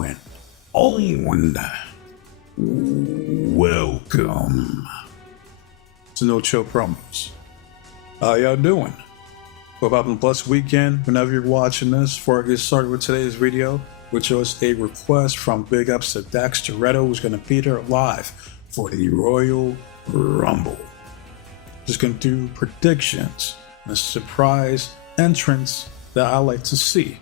going on? Welcome to No Chill Promos. How y'all doing? Hope having a blessed weekend whenever you're watching this. Before I get started with today's video, which was a request from big ups to Dax Toretto, who's going to be there live for the Royal Rumble. Just going to do predictions and a surprise entrance that I like to see.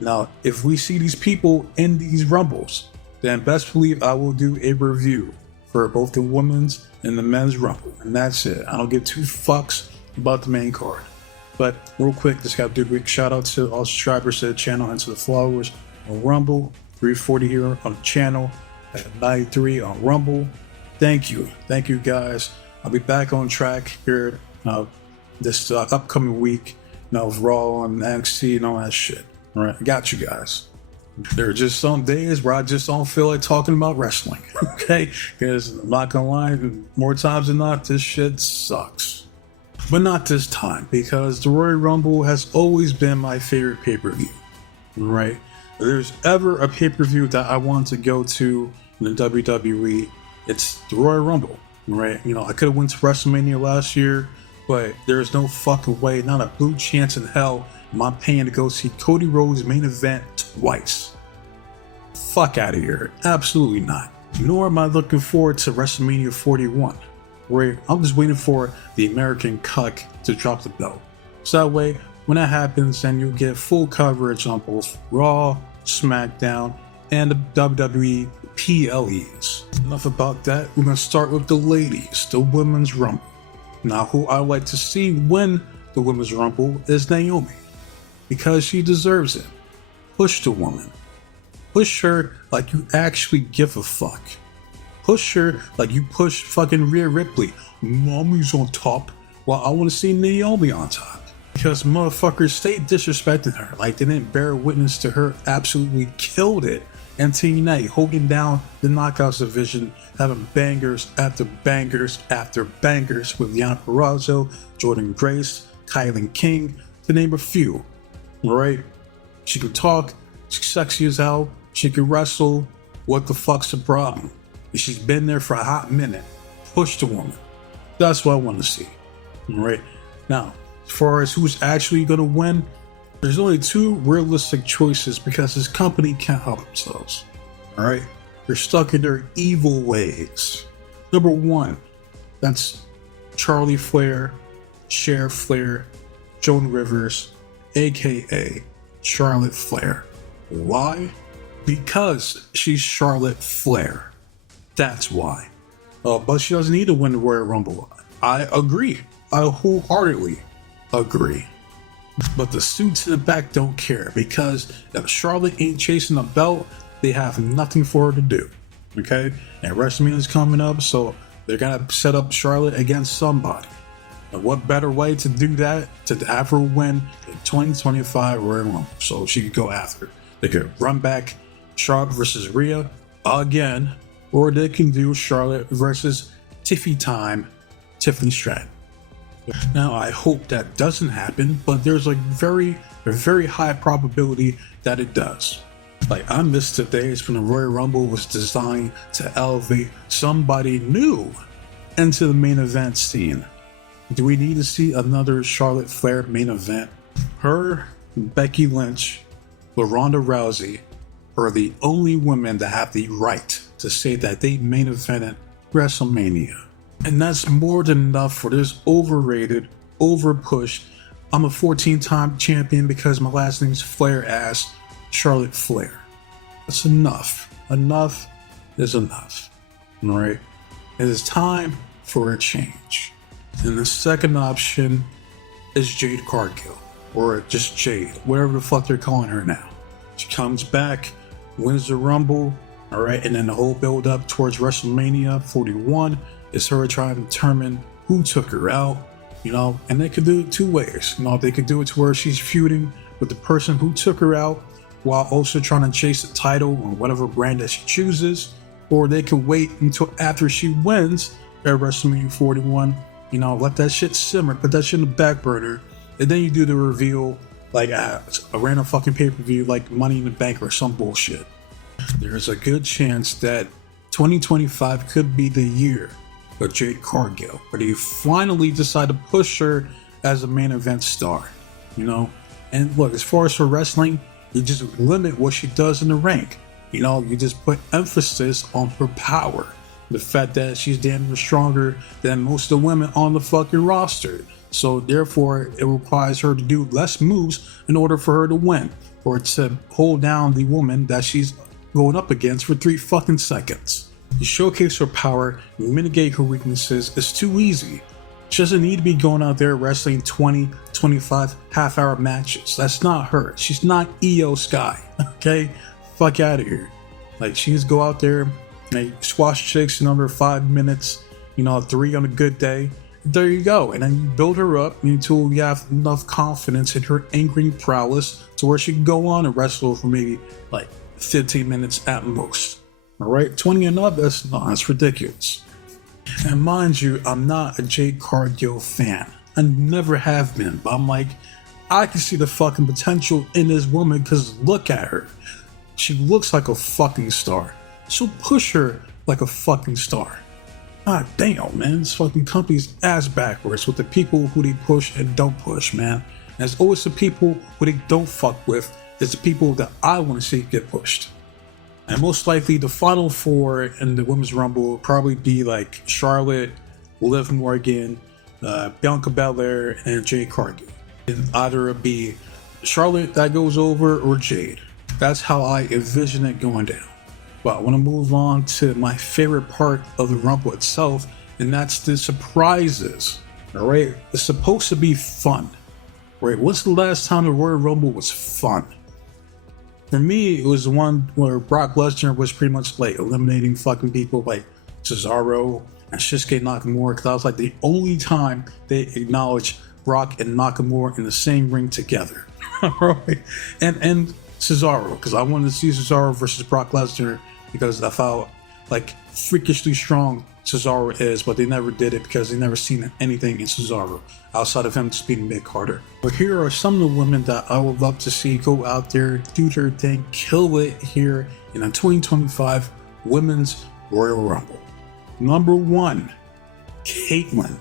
Now, if we see these people in these Rumbles, then best believe I will do a review for both the women's and the men's Rumble. And that's it. I don't give two fucks about the main card. But real quick, just got to do a quick shout out to all subscribers to the channel and to the followers on Rumble. 340 here on the channel, at 93 on Rumble. Thank you guys. I'll be back on track here this upcoming week. Raw and NXT and all that shit. All right, I got you guys. There are just some days where I just don't feel like talking about wrestling. Okay, because I'm not gonna lie, more times than not, this shit sucks. But not this time, because the Royal Rumble has always been my favorite pay-per-view. Right? If there's ever a pay-per-view that I want to go to in the WWE, it's the Royal Rumble. Right? I could have went to WrestleMania last year, but there's no fucking way, not a blue chance in hell, am I paying to go see Cody Rhodes' main event twice. Fuck out of here. Absolutely not. Nor am I looking forward to WrestleMania 41. Where I'm just waiting for the American Cuck to drop the belt. So that way, when that happens, then you'll get full coverage on both Raw, SmackDown, and the WWE PLEs. Enough about that. We're going to start with the ladies, the Women's Rumble. Now, who I like to see win the Women's Rumble is Naomi. Because she deserves it. Push the woman. Push her like you actually give a fuck. Push her like you push fucking Rhea Ripley. Mommy's on top, while I want to see Naomi on top. Because motherfuckers stay disrespecting her like they didn't bear witness to her absolutely killed it. And tonight, holding down the Knockouts division, having bangers after bangers after bangers with Deonna Purrazzo, Jordynne Grace, Kylan King, to name a few. Right? She can talk, she's sexy as hell, she can wrestle. What the fuck's the problem? She's been there for a hot minute. Push the woman. That's what I want to see. Right? Now, as far as who's actually going to win, there's only two realistic choices because this company can't help themselves. Alright? They're stuck in their evil ways. Number one, that's Charlie Flair, Cher Flair, Joan Rivers, aka Charlotte Flair. Why? Because she's Charlotte Flair. That's why. But she doesn't need to win the Royal Rumble. I agree. I wholeheartedly agree. But the suits in the back don't care, because if Charlotte ain't chasing a belt, they have nothing for her to do. Okay? And WrestleMania is coming up, so they're gonna set up Charlotte against somebody. And what better way to do that to have her win the 2025 Royal Rumble, so she could go after. They could run back Charlotte versus Rhea again, or they can do Charlotte versus Tiffany Stratton. Now, I hope that doesn't happen, but there's a very high probability that it does. Like, I miss the days when the Royal Rumble was designed to elevate somebody new into the main event scene. Do we need to see another Charlotte Flair main event? Her, Becky Lynch, or Ronda Rousey are the only women that have the right to say that they main evented WrestleMania. And that's more than enough for this overrated, overpushed, I'm a 14-time champion because my last name's Flair ass, Charlotte Flair. That's enough. Enough is enough. Alright? It is time for a change. And the second option is Jade Cargill. Or just Jade, whatever the fuck they're calling her now. She comes back, wins the Rumble, alright, and then the whole build up towards WrestleMania 41 is her trying to determine who took her out, and they could do it two ways. They could do it to where she's feuding with the person who took her out while also trying to chase the title on whatever brand that she chooses, or they could wait until after she wins at WrestleMania 41, let that shit simmer, put that shit in the back burner, and then you do the reveal like a random fucking pay-per-view like Money in the Bank or some bullshit. there's a good chance that 2025 could be the year of Jade Cargill, where they finally decide to push her as a main event star, you know? And look, as far as for wrestling, you just limit what she does in the ring. You know, you just put emphasis on her power. The fact that she's damn near stronger than most of the women on the fucking roster. So therefore, it requires her to do less moves in order for her to win, or to hold down the woman that she's going up against for 3 fucking seconds. You showcase her power, you mitigate her weaknesses. It's too easy. She doesn't need to be going out there wrestling 20, 25 half-hour matches. That's not her. She's not Io Sky, okay? Fuck out of here. Like, she just go out there, like, squash chicks in under 5 minutes, you know, 3 on a good day. There you go. And then you build her up until you have enough confidence in her angry prowess to where she can go on and wrestle for maybe like 15 minutes at most. All right, 20 and up, that's ridiculous. And mind you, I'm not a Jade Cargill fan. I never have been, but I'm like, I can see the fucking potential in this woman because look at her. She looks like a fucking star. So push her like a fucking star. God damn, man, this fucking company's ass backwards with the people who they push and don't push, man. And it's always the people who they don't fuck with. It's the people that I want to see get pushed. And most likely the final 4 in the Women's Rumble will probably be like Charlotte, Liv Morgan, Bianca Belair, and Jade Cargill. And either it be Charlotte that goes over or Jade. That's how I envision it going down. But I want to move on to my favorite part of the Rumble itself, and that's the surprises. All right, it's supposed to be fun. Right? What's the last time the Royal Rumble was fun? For me, it was the one where Brock Lesnar was pretty much like eliminating fucking people like Cesaro and Shinsuke Nakamura, because that was like the only time they acknowledged Brock and Nakamura in the same ring together. Right? And Cesaro, because I wanted to see Cesaro versus Brock Lesnar because I felt like freakishly strong Cesaro is, but they never did it because they never seen anything in Cesaro outside of him just being Mick Carter. But here are some of the women that I would love to see go out there, do their thing, kill it here in a 2025 Women's Royal Rumble. Number 1, Caitlyn.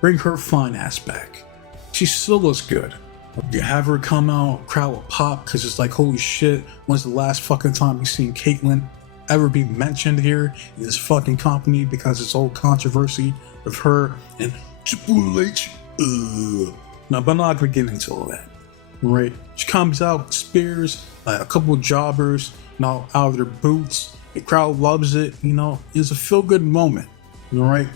Bring her fine ass back. She still looks good. You have her come out, crowd will pop, because it's like, holy shit, when's the last fucking time you seen Caitlyn ever be mentioned here in this fucking company, because it's whole controversy of her and Triple H. No, but I'm not gonna get into all that. Right? She comes out, spears a couple of jobbers, you know, out of their boots. The crowd loves it, you know. It's a feel-good moment, all right?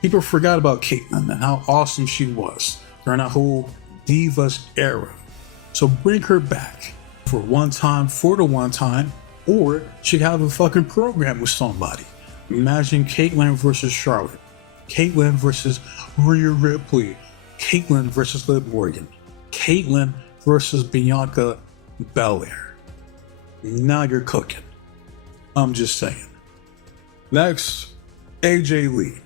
People forgot about Caitlyn and how awesome she was during that whole Divas era. So bring her back for one time, for the one time, or she have a fucking program with somebody. Imagine Caitlyn versus Charlotte, Caitlyn versus Rhea Ripley, Caitlyn versus Liv Morgan, Caitlyn versus Bianca Belair. Now you're cooking. I'm just saying. Next, AJ Lee.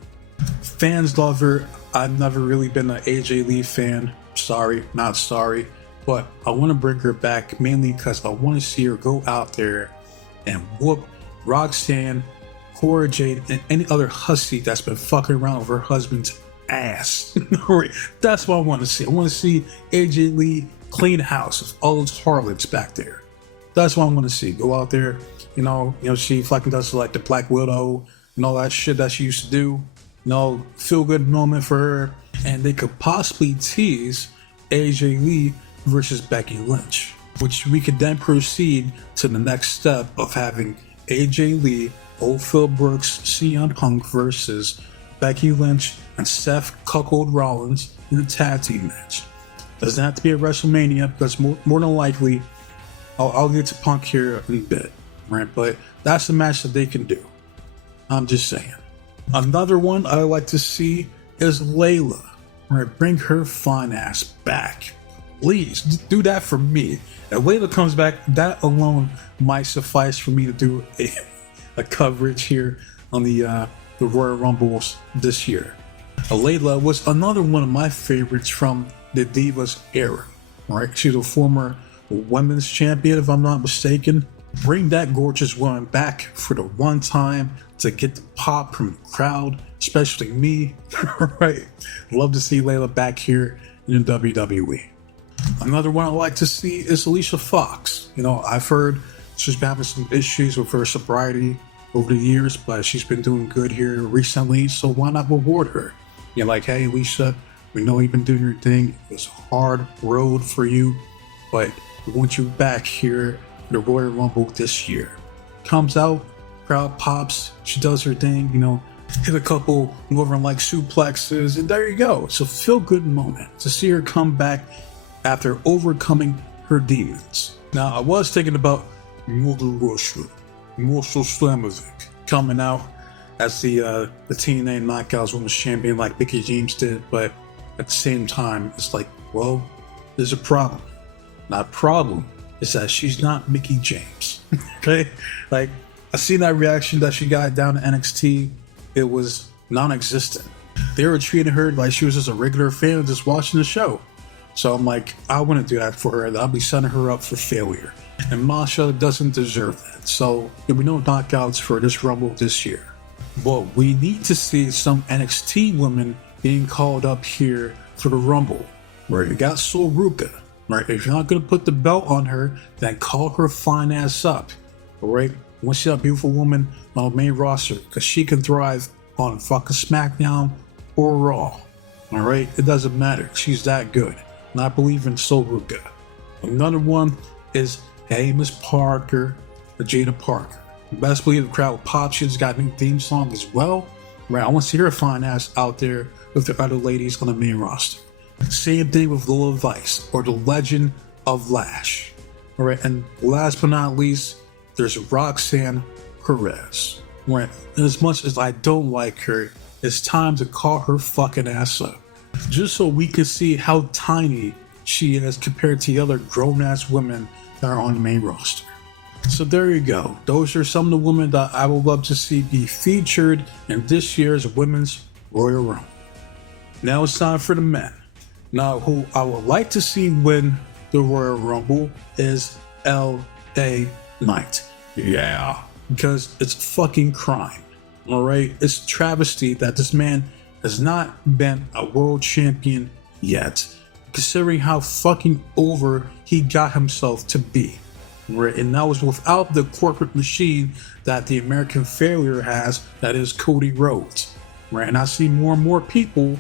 Fans love her. I've never really been an AJ Lee fan. Sorry, not sorry. But I want to bring her back mainly because I want to see her go out there and whoop Roxanne, Cora Jade, and any other hussy that's been fucking around with her husband's ass. That's what I want to see. I want to see AJ Lee clean house with all those harlots back there. That's what I want to see. Go out there, you know, she fucking does like the Black Widow and all that shit that she used to do. You know, feel good moment for her. And they could possibly tease AJ Lee versus Becky Lynch, which we could then proceed to the next step of having AJ Lee, Old Phil Brooks, CM Punk versus Becky Lynch and Seth Cuckold Rollins in a tag team match. Doesn't have to be at WrestleMania because more than likely, I'll get to Punk here in a bit, right? But that's the match that they can do. I'm just saying. Another one I like to see is Layla. Right? Bring her fine ass back. Please do that for me. If Layla comes back, that alone might suffice for me to do a coverage here on the Royal Rumbles this year. Layla was another one of my favorites from the Divas era. Right? She's a former women's champion, if I'm not mistaken. Bring that gorgeous woman back for the one time to get the pop from the crowd, especially me. Right? Love to see Layla back here in the WWE. Another one I like to see is Alicia Fox. I've heard she's been having some issues with her sobriety over the years, but she's been doing good here recently, so why not reward her? You're like, hey, Alicia, we know you've been doing your thing. It was a hard road for you, but we want you back here for the Royal Rumble this year. Comes out, crowd pops, she does her thing, hit a couple Northern like suplexes, and there you go. It's a feel-good moment to see her come back after overcoming her demons. Now, I was thinking about Mortal Slamovic coming out as the TNA Knockouts Women's Champion like Mickie James did, but at the same time, it's like, well, there's a problem. Not problem is that she's not Mickie James. Okay? Like, I seen that reaction that she got down to NXT. It was non-existent. They were treating her like she was just a regular fan just watching the show. So I'm like, I wouldn't do that for her. I'll be setting her up for failure. And Masha doesn't deserve that. So there'll be no knockouts for this Rumble this year. But we need to see some NXT women being called up here for the Rumble. Where you got Soruka. Right? If you're not going to put the belt on her, then call her fine ass up. Alright? I want to see that beautiful woman on the main roster. Because she can thrive on fucking SmackDown or Raw. Alright? It doesn't matter. She's that good. And I believe in Soruka. Another one is Miss Parker, or Jada Parker. Best believe the crowd pop. She's got a new theme song as well. Right, I want to see her fine ass out there with the other ladies on the main roster. Same thing with Lola Vice or the Legend of Lash. Alright, and last but not least, there's Roxanne Perez. Right, and as much as I don't like her, it's time to call her fucking ass up. Just so we can see how tiny she is compared to the other grown-ass women that are on the main roster. So there you go. Those are some of the women that I would love to see be featured in this year's Women's Royal Rumble. Now it's time for the men. Now, who I would like to see win the Royal Rumble is LA Knight. Yeah, because it's a fucking crime. Alright? It's a travesty that this man has not been a world champion yet, considering how fucking over he got himself to be. Right? And that was without the corporate machine that the American failure has, that is Cody Rhodes. Right? And I see more and more people,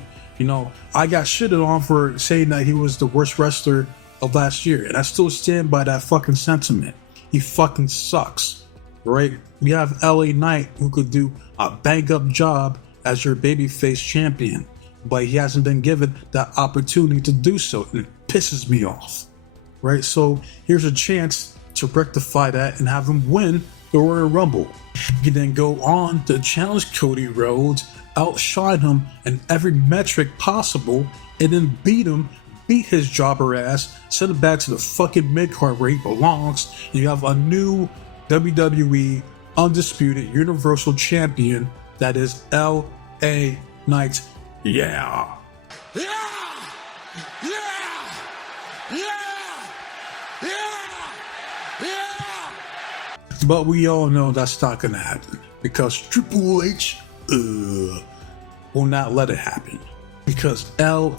I got shitted on for saying that he was the worst wrestler of last year, and I still stand by that fucking sentiment. He fucking sucks. Right? We have LA Knight who could do a bang up job as your babyface champion, but he hasn't been given that opportunity to do so, and it pisses me off. Right? So here's a chance to rectify that and have him win the Royal Rumble. He can then go on to challenge Cody Rhodes, outshine him in every metric possible, and then beat his jobber ass, send him back to the fucking mid-card where he belongs, and you have a new WWE Undisputed Universal Champion that is LA Knight. Yeah! Yeah! Yeah! Yeah! Yeah! Yeah! But we all know that's not gonna happen, because Triple H will not let it happen. Because LA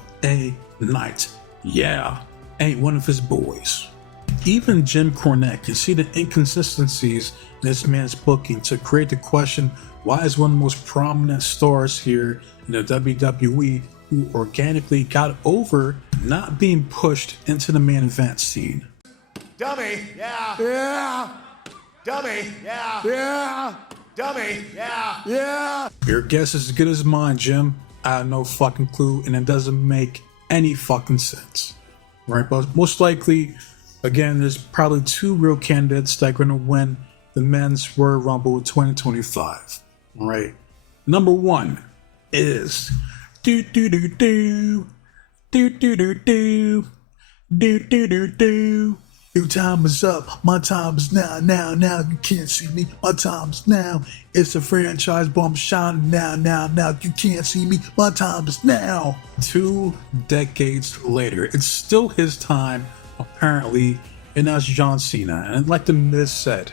Knight, ain't one of his boys. Even Jim Cornette can see the inconsistencies in this man's booking to create the question, why is one of the most prominent stars here in the WWE who organically got over not being pushed into the main event scene? Dummy, yeah. Yeah. Dummy, yeah. Yeah. Dummy, yeah. Yeah. Your guess is as good as mine, Jim. I have no fucking clue, and it doesn't make any fucking sense. Right? But most likely, again, there's probably two real candidates that are going to win the Men's Royal Rumble 2025. All right. Number one is do do do do do do do do do do do do. Your time is up. My time is now. Now, now. You can't see me. My time is now. It's a franchise, but I'm shining now. Now, now. You can't see me. My time is now. 2 decades later, it's still his time, apparently, and that's John Cena. And like the Miz said,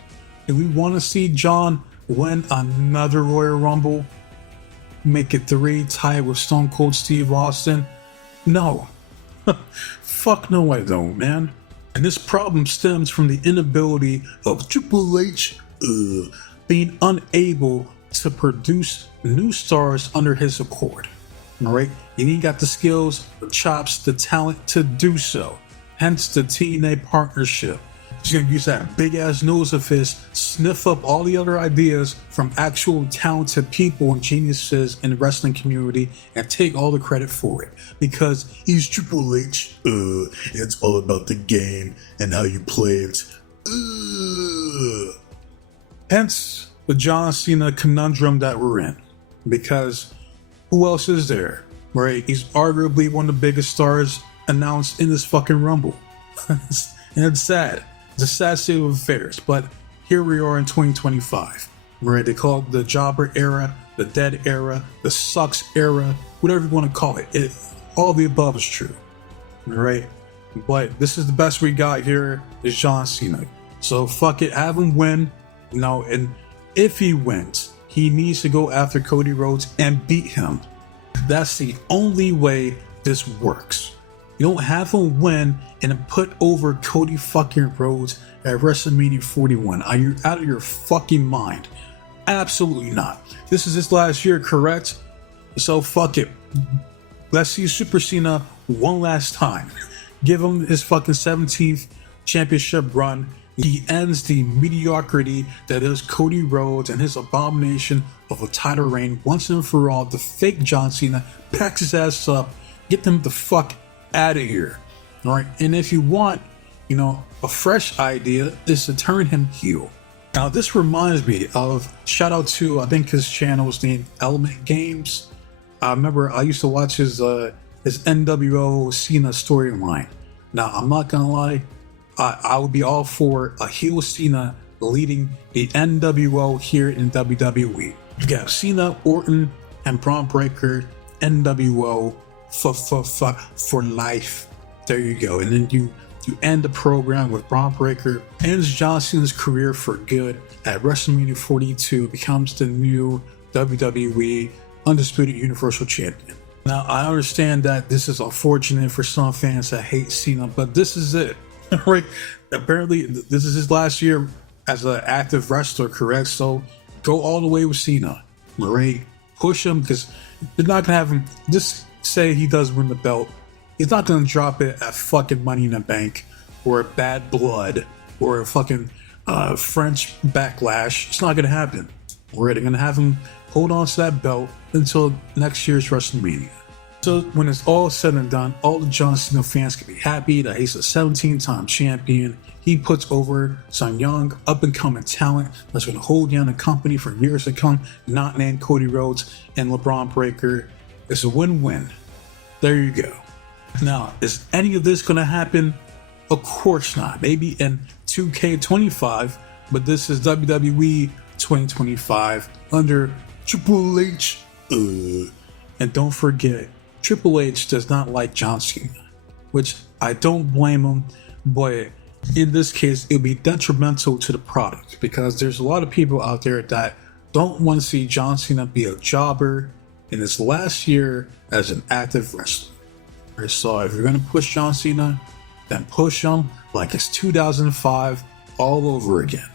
Do we want to see John win another Royal Rumble? Make it 3, tied with Stone Cold Steve Austin? No. Fuck no, I don't, man. And this problem stems from the inability of Triple H being unable to produce new stars under his accord. Alright? And he got the skills, the chops, the talent to do so. Hence the TNA partnership. He's gonna use that big ass nose of his, sniff up all the other ideas from actual talented people and geniuses in the wrestling community and take all the credit for it. Because he's Triple H. It's all about the game and how you play it. Hence the John Cena conundrum that we're in. Because who else is there? Right? He's arguably one of the biggest stars announced in this fucking Rumble. And it's sad. It's a sad state of affairs, but here we are in 2025, right? They call it the jobber era, the dead era, the sucks era, whatever you want to call it. All the above is true, right? But this is the best we got here is John Cena. So fuck it, have him win. And if he wins, he needs to go after Cody Rhodes and beat him. That's the only way this works. You don't have him win and put over Cody fucking Rhodes at WrestleMania 41. Are you out of your fucking mind? Absolutely not. This is his last year, correct? So fuck it. Let's see Super Cena one last time. Give him his fucking 17th championship run. He ends the mediocrity that is Cody Rhodes and his abomination of a title reign once and for all. The fake John Cena packs his ass up. Get them the fuck out of here. All right. And if you want, a fresh idea is to turn him heel. Now, this reminds me of shout out to, I think his channel is named Element Games. I remember I used to watch his NWO Cena storyline. Now, I'm not gonna lie, I would be all for a heel Cena leading the NWO here in WWE. You got Cena, Orton, and Braun Breaker, NWO for life. There you go. And then you end the program with Braun Breaker ends John Cena's career for good at WrestleMania 42, becomes the new WWE Undisputed Universal Champion. Now, I understand that this is unfortunate for some fans that hate Cena, but this is it. Right? Apparently, this is his last year as an active wrestler, correct? So go all the way with Cena. Right? Push him, because they're not going to have him. Just say he does win the belt. He's not going to drop it at fucking Money in the Bank or Bad Blood or a fucking French Backlash. It's not going to happen. They're going to have him hold on to that belt until next year's WrestleMania. So when it's all said and done, all the John Cena fans can be happy that he's a 17-time champion. He puts over some young, up-and-coming talent that's going to hold down the company for years to come, not named Cody Rhodes and LeBron Breaker. It's a win-win. There you go. Now, is any of this going to happen? Of course not. Maybe in 2K25, but this is WWE 2025 under Triple H. And don't forget, Triple H does not like John Cena, which I don't blame him, but in this case, it'll be detrimental to the product because there's a lot of people out there that don't want to see John Cena be a jobber in his last year as an active wrestler. So if you're going to push John Cena, then push him like it's 2005 all over again.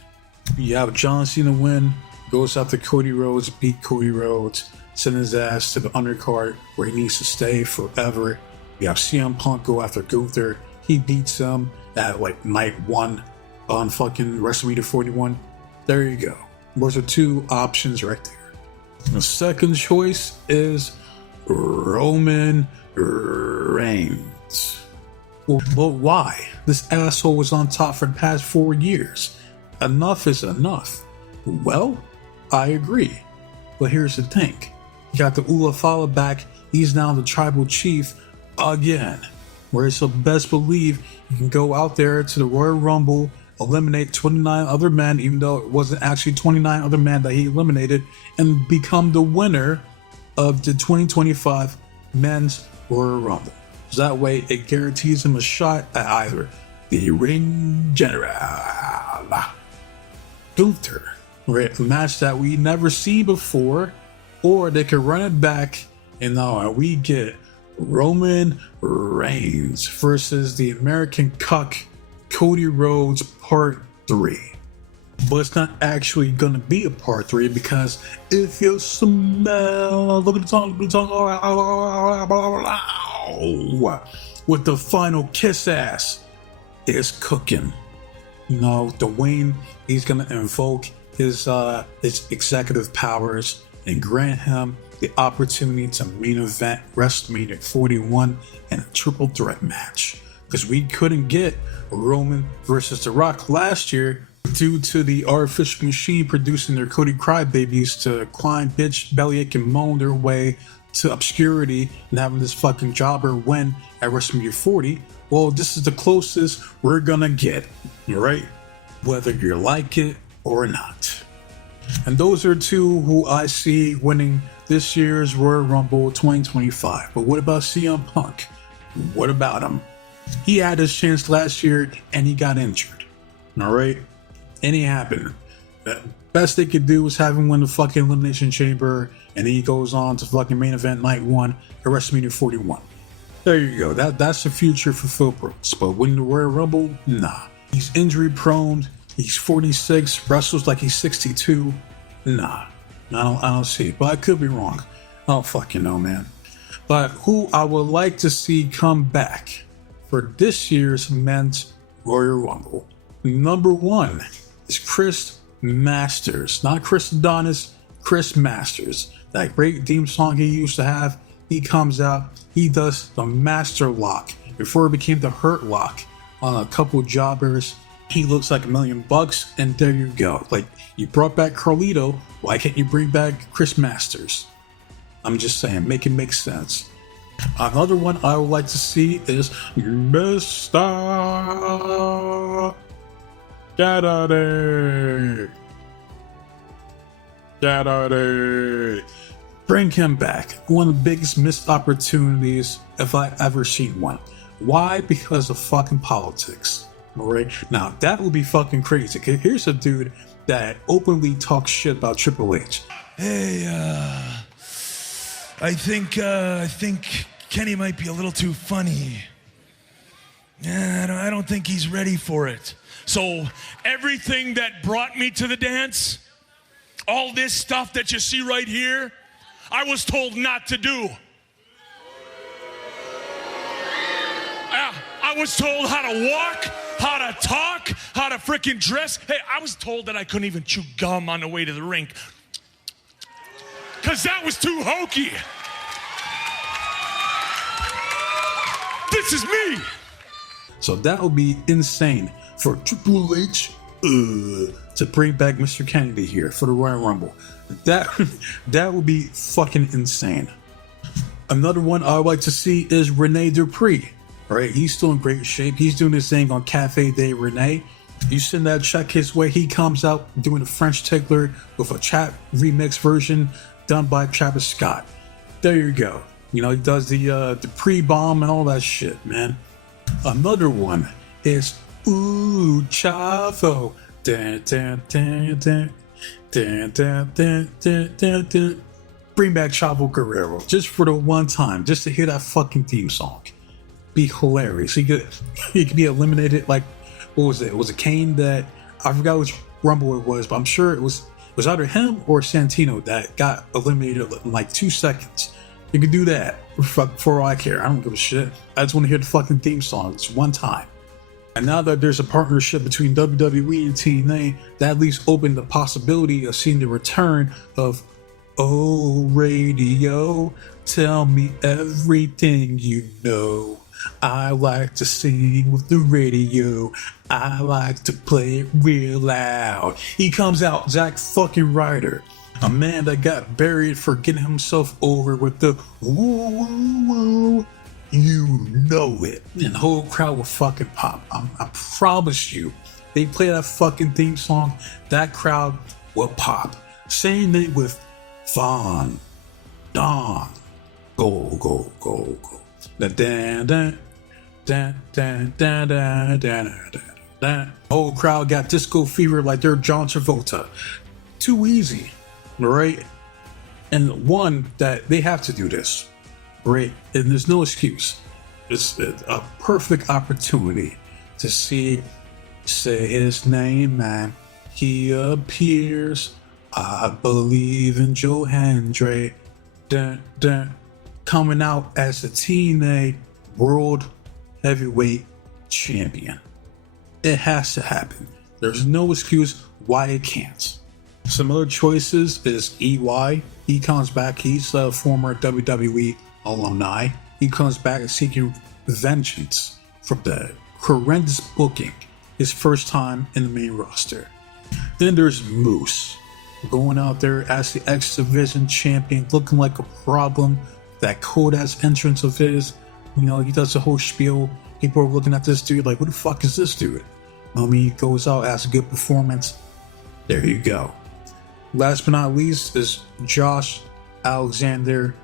You have John Cena win, goes after Cody Rhodes, beat Cody Rhodes, send his ass to the undercard where he needs to stay forever. You have CM Punk go after Gunther. He beats him at like night 1 on fucking WrestleMania 41. There you go. Those are 2 options right there. The second choice is Roman Reigns. Well, why? This asshole was on top for the past 4 years. Enough is enough. Well, I agree. But here's the thing. You got the Ula Fala back. He's now the tribal chief again. Where so best believe you can go out there to the Royal Rumble, eliminate 29 other men, even though it wasn't actually 29 other men that he eliminated, and become the winner of the 2025 Men's Royal Rumble. So that way it guarantees him a shot at either the Ring General Gunther, right? A match that we never seen before, or they could run it back and now we get Roman Reigns versus the American Cuck Cody Rhodes Part 3. But it's not actually gonna be a Part 3 because if you smell, look at the tongue, with the final kiss ass is cooking. You know, Dwayne, he's gonna invoke his executive powers and grant him the opportunity to main event WrestleMania 41 in a triple threat match. Because we couldn't get Roman versus The Rock last year due to the artificial machine producing their Cody crybabies to climb, bitch, bellyache, and moan their way to obscurity and having this fucking jobber win at WrestleMania 40. Well, this is the closest we're gonna get, right? Whether you like it or not. And those are two who I see winning this year's Royal Rumble 2025. But what about CM Punk? What about him? He had his chance last year and he got injured. Alright? And it happened. The best they could do was have him win the fucking Elimination Chamber, and then he goes on to fucking main event night 1 at WrestleMania 41. There you go. That's the future for Phil Brooks. But winning the Royal Rumble? Nah. He's injury prone. He's 46, wrestles like he's 62. Nah. I don't see it. But I could be wrong. I don't fucking know, man. But who I would like to see come back for this year's men's Royal Rumble. Number 1 is Chris Masters. Not Chris Adonis, Chris Masters. That great theme song he used to have. He comes out, he does the Master Lock before it became the Hurt Lock on a couple jobbers. He looks like $1 million, and there you go. Like, you brought back Carlito, why can't you bring back Chris Masters? I'm just saying, make it make sense. Another one I would like to see is Mr. Daddy. Bring him back. One of the biggest missed opportunities if I ever seen one. Why? Because of fucking politics. Alright? Now, that would be fucking crazy. Here's a dude that openly talks shit about Triple H. Hey, I think Kenny might be a little too funny. I don't think he's ready for it. So everything that brought me to the dance, all this stuff that you see right here, I was told not to do. I was told how to walk, how to talk, how to freaking dress. Hey, I was told that I couldn't even chew gum on the way to the rink because that was too hokey. This is me. So that would be insane for Triple H to bring back Mr. Kennedy here for the Royal Rumble. That would be fucking insane. Another one I would like to see is Rene Dupree. All right, he's still in great shape. He's doing his thing on Cafe de Rene. You send that check his way, he comes out doing a French tickler with a chat remix version done by Travis Scott. There you go. You know, he does the pre-bomb and all that shit, man. Another one is Ooh Chavo. Bring back Chavo Guerrero just for the one time, just to hear that fucking theme song. Be hilarious. He could be eliminated. Like, what was it? Was it Kane that I forgot which Rumble it was, but I'm sure it was either him or Santino that got eliminated in like 2 seconds. You could do that for all I care. I don't give a shit. I just want to hear the fucking theme song. It's one time. And now that there's a partnership between WWE and TNA, that at least opened the possibility of seeing the return of Oh Radio, tell me everything you know. I like to sing with the radio. I like to play it real loud. He comes out, Zack fucking Ryder. A man that got buried for getting himself over with the woo woo woo. You know it. And the whole crowd will fucking pop. I promise you. They play that fucking theme song, that crowd will pop. Same thing with Von, Don, go, go, go, go. Da da da da da da da da da That whole crowd got disco fever like they're John Travolta. Too easy, right? And one, that they have to do this, right? And there's no excuse. It's a perfect opportunity to say his name, man. He appears. I believe in Joe Hendry. Dun, dun, coming out as the TNA World Heavyweight Champion. It has to happen. There's no excuse why it can't. Some other choices is EY. He comes back. He's a former WWE alumni. He comes back and seeking vengeance from the horrendous booking his first time in the main roster. Then there's Moose, going out there as the X Division champion, looking like a problem. That cold ass entrance of his, you know, he does the whole spiel. People are looking at this dude like, who the fuck is this dude? I mean, he goes out, has a good performance. There you go. Last but not least is Josh Alexander,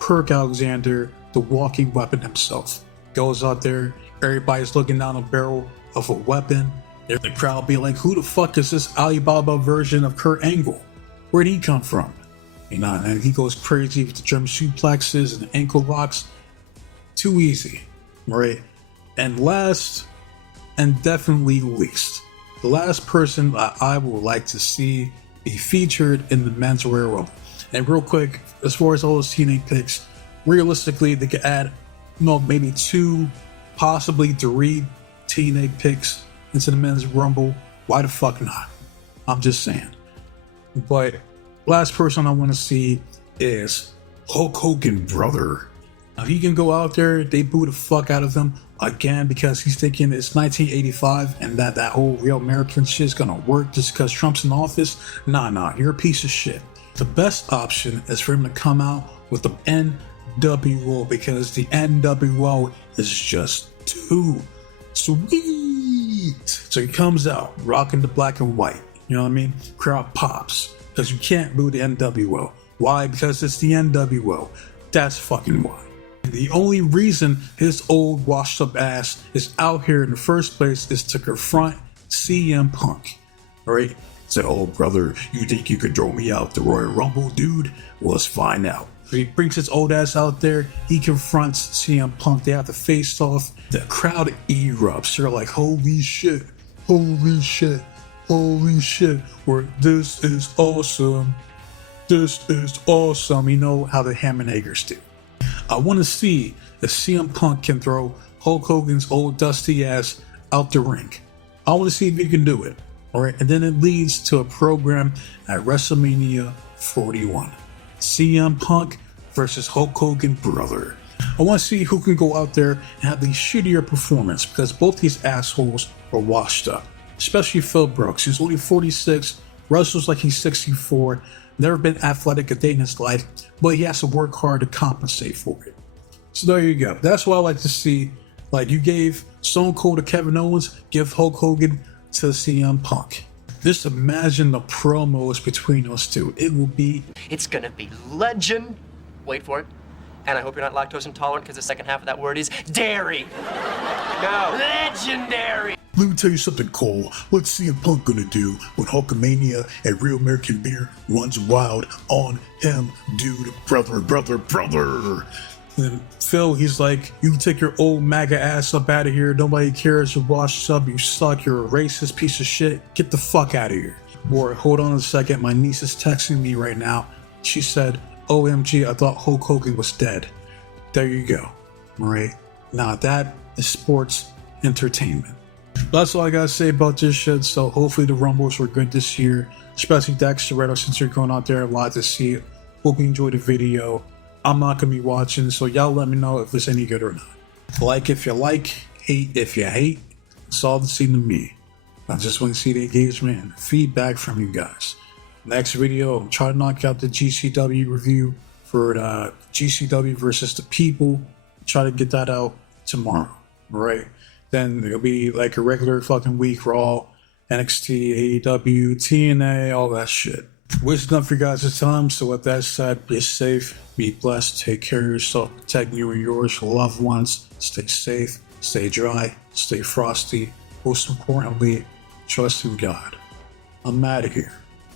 Perk Alexander, the walking weapon himself. Goes out there, everybody's looking down a barrel of a weapon. The crowd be like, who the fuck is this Alibaba version of Kurt Angle? Where'd he come from? You know, and he goes crazy with the German suplexes and ankle locks. Too easy, right? And last, and definitely least, the last person that I would like to see be featured in the Men's Royal Rumble. And real quick, as far as all those TNA picks, realistically, they could add, you know, maybe 2, possibly 3 TNA picks into the Men's Rumble. Why the fuck not? I'm just saying. But last person I want to see is Hulk Hogan, brother. Now, he can go out there, they boo the fuck out of him again because he's thinking it's 1985 and that whole real American shit is gonna work just because Trump's in office. Nah, you're a piece of shit. The best option is for him to come out with the NWO because the NWO is just too sweet. So he comes out rocking the black and white. You know what I mean? Crowd pops because you can't boo the NWO. Why? Because it's the NWO. That's fucking why. The only reason his old washed up ass is out here in the first place is to confront CM Punk. Alright? Say, oh brother, you think you could throw me out the Royal Rumble, dude? Well, let's find out. So he brings his old ass out there, he confronts CM Punk, they have to face off. The crowd erupts. They're like, holy shit, holy shit, holy shit, where this is awesome. This is awesome. You know how the Hammenagers do. I want to see if CM Punk can throw Hulk Hogan's old dusty ass out the ring. I want to see if he can do it. Alright, and then it leads to a program at WrestleMania 41. CM Punk versus Hulk Hogan, brother. I want to see who can go out there and have the shittier performance because both these assholes are washed up. Especially Phil Brooks. He's only 46, wrestles like he's 64, never been athletic a day in his life, but he has to work hard to compensate for it. So there you go. That's what I like to see. Like you gave Stone Cold to Kevin Owens, give Hulk Hogan to CM Punk. Just imagine the promos between those two. It will be... It's gonna be legend. Wait for it. And I hope you're not lactose intolerant because the second half of that word is dairy. No. Legendary. Let me tell you something, Cole. What's CM Punk gonna do when Hulkamania and Real American Beer runs wild on him, dude? Brother. And Phil, he's like, you can take your old MAGA ass up out of here. Nobody cares. You're washed up. You suck. You're a racist piece of shit. Get the fuck out of here. Or hold on a second. My niece is texting me right now. She said, OMG, I thought Hulk Hogan was dead. There you go. All right. Now that is sports entertainment. That's all I gotta say about this shit. So hopefully the Rumbles were good this year, especially Dax Toretto, since you're going out there a lot to see it. Hope you enjoyed the video. I'm not gonna be watching, so y'all let me know if it's any good or not. Like if you like, hate if you hate. It's all the same to me. I just want to see the engagement and feedback from you guys. Next video, I'm trying to knock out the GCW review for the GCW versus the People. Try to get that out tomorrow, right? Then it'll be like a regular fucking week Raw, NXT, AEW, TNA, all that shit. Wasting up for you guys' time, so with that said, be safe, be blessed, take care of yourself, protect you and yours, your loved ones, stay safe, stay dry, stay frosty, most importantly, trust in God. I'm out of here.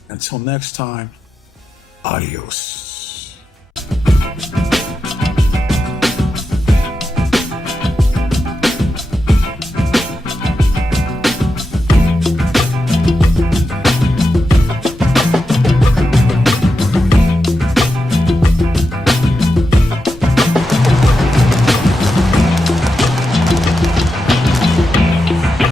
Until next time, adios.